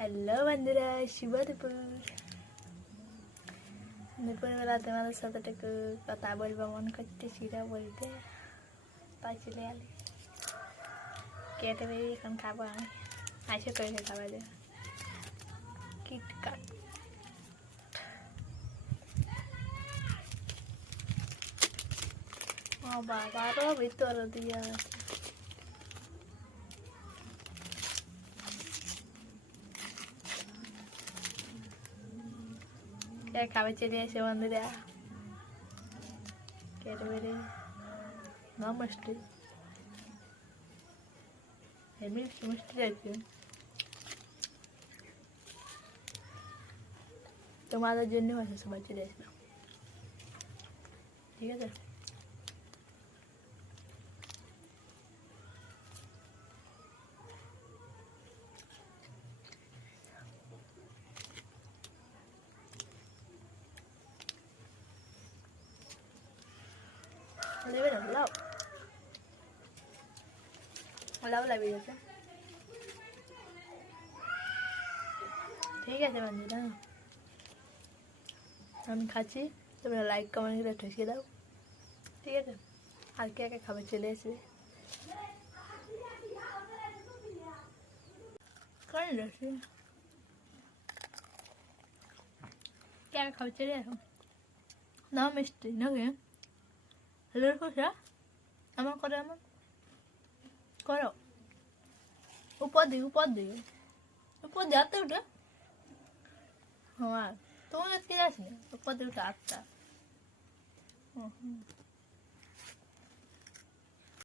হ্যালো বন্ধুরা, শুভ দুপুর। দুপুরবেলা তোমাদের সাথে একটু কথা বলবো মন করতেছিল বলতে, তাই চলে এলি। কেটে বেরিয়ে এখন খাবো আমি। আইসে করে খাবার দেবো কিটকাট। ও বাবা, আরো ভিতরে দিয়ে আছে। খাবার চলে এসে বন্ধুরা, কেটে বেড়ে নমস্তে। মিষ্টি মিষ্টি যাচ্ছে, তোমাদের জন্য হয়েছে, সবাই চলে আসলাম। ঠিক আছে, নেবে না? লাও লাও লাগবে গেছে। ঠিক আছে বন্ধুরা, আমি খাচ্ছি, তোমরা লাইক কমেন্ট করে ঠেসিয়ে দাও। ঠিক আছে, আর কে কে খাবার চলে আসবে করেন কে কে খাবার চলে আসো না। মিষ্টি নাকি হ্যালো খোসা আমার করে, আমার করো উপর দিকে, উপর দিকে, উপর যাতে ওটা। হ্যাঁ, তোমার ঠিক আছে, উপর দিকে 8টা। হুম।